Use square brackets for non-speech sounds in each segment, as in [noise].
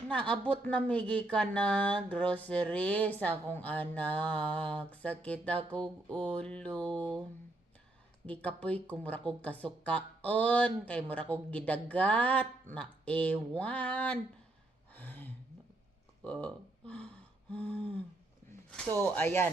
Naabot na migi ka na grocery sa akong anak. Sakit ako ulo. Gikapoy ko mura kog kasukaon kay mura kog gidagat na ewan. [sighs] So, ayan.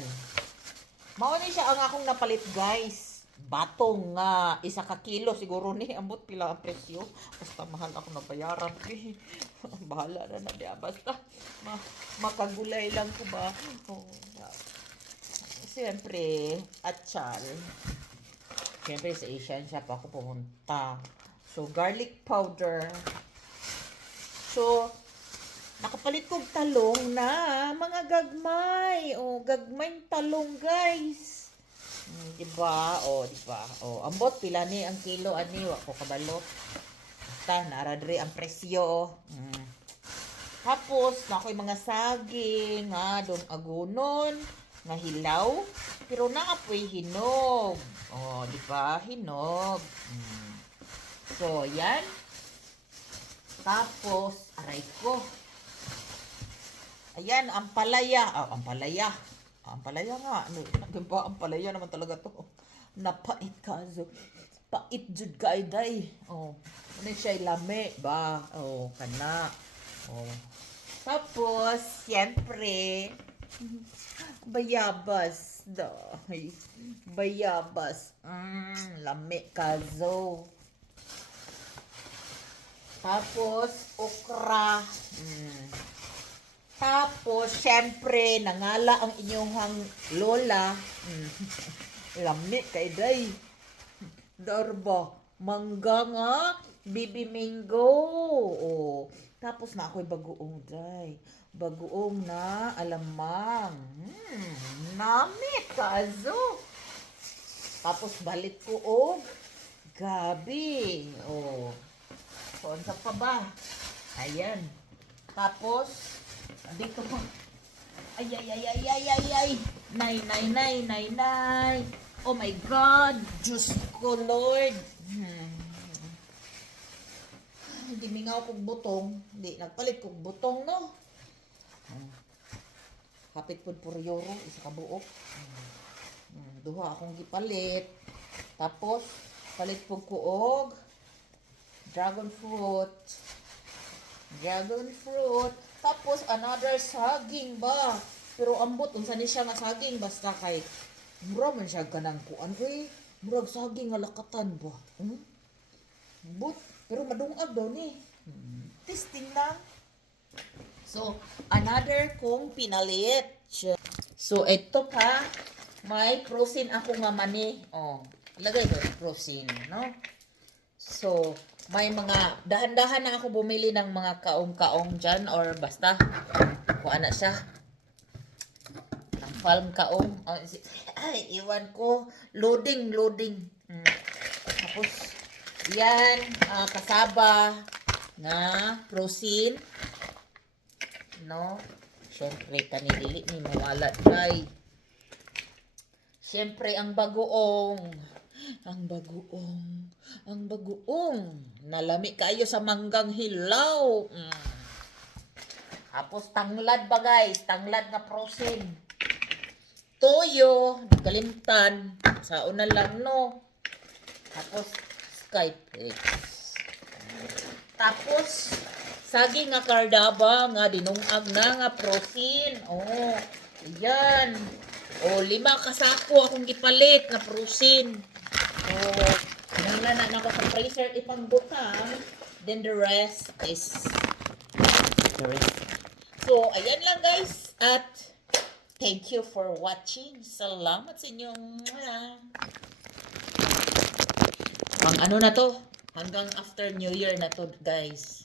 Mao ni siya ang akong napalit, guys. Batong nga isa ka kilo siguro ni ambot pila ang presyo. Basta mahal ako na bayaran. Eh, [laughs] Bahala na na diya. Basta ma makagulay lang ko ba. Oh, Siyempre, atsal. Siyempre sa Asian shop ako pumunta. So, garlic powder. So, Nakapalit kog talong na mga gagmay. O, gagmay talong, guys. Mm, di ba? O, di ba? O, ambot pila ni ang kilo ani wa ko kabalo. Basta nara diri ang presyo. o. Mm. Tapos na ako'y mga saging, nga dong agunon, nga hilaw, pero naapoy hinog. O, di ba? Hinog. Mm. So, yan. Tapos, aray ko. Ayan, ang palaya. Ah, ang palaya. Palaya nga. Ano, naging ba, ang palaya naman talaga to. Napait ka, so. Pait jud ka, day. Oh, ano siya lame ba? Oh, kana. Oh. Tapos, siyempre, bayabas. Day. Bayabas. Mm, lame kazo. Tapos, okra. Mm. Tapos, syempre, nangala ang inyong lola. Mm. [laughs] Lami kay day. Darba, mangga nga, bibi mango. Oh. Tapos na ako'y bagoong day. Bagoong na alamang. Hmm, namit kazo. Tapos balik ko og gabi. Oh. Ano pa ba? Ayan. Tapos, dito pa. Ay, ay, ay, ay, ay, ay, ay. Nay, nay, nay, nay, nay. Oh my God. Diyos ko, Lord. Hmm. Hindi mingaw kong butong. Hindi, nagpalit kong butong, no? Hmm. Kapit po puro euro, isa ka buok. Hmm. Duha akong gipalit. Tapos, palit po kuog. Dragon fruit. Dragon fruit. Tapos, another saging ba? Pero ambot, unsa ni siya nga saging, basta kay, mura man siya kanang kuan, eh, murag saging nga lakatan ba? Hmm? But, pero madungag daw ni. Hmm. Testing lang. So, another kong pinalit. So, ito pa, may protein ako nga mani. Oh, lagay ko protein, no? So, may mga, dahan-dahan na ako bumili ng mga kaong-kaong dyan or basta, kung ano siya. Ang farm kaong. Oh, ay, iwan ko. Loading, loading. Mm. Tapos, yan, ah, kasaba nga protein. No? Siyempre, kanilili ni mawala kay. Siyempre, ang bagoong. Ang bagoong. Ang bagoong. Nalami kayo sa manggang hilaw. Mm. Tapos tanglad ba guys? Tanglad nga prosin. Toyo. Kalimtan. Sa una lang no. Tapos Skype. Tapos saging nga kardaba nga dinungag na nga prosin. Oh, yan. O, lima kasako akong gipalit na prusin. O, nangla na ako sa freezer ipangbutang. Then the rest is the rest. So, ayan lang guys. At thank you for watching. Salamat sa inyong Pang ano na to? Hanggang after New Year na to guys.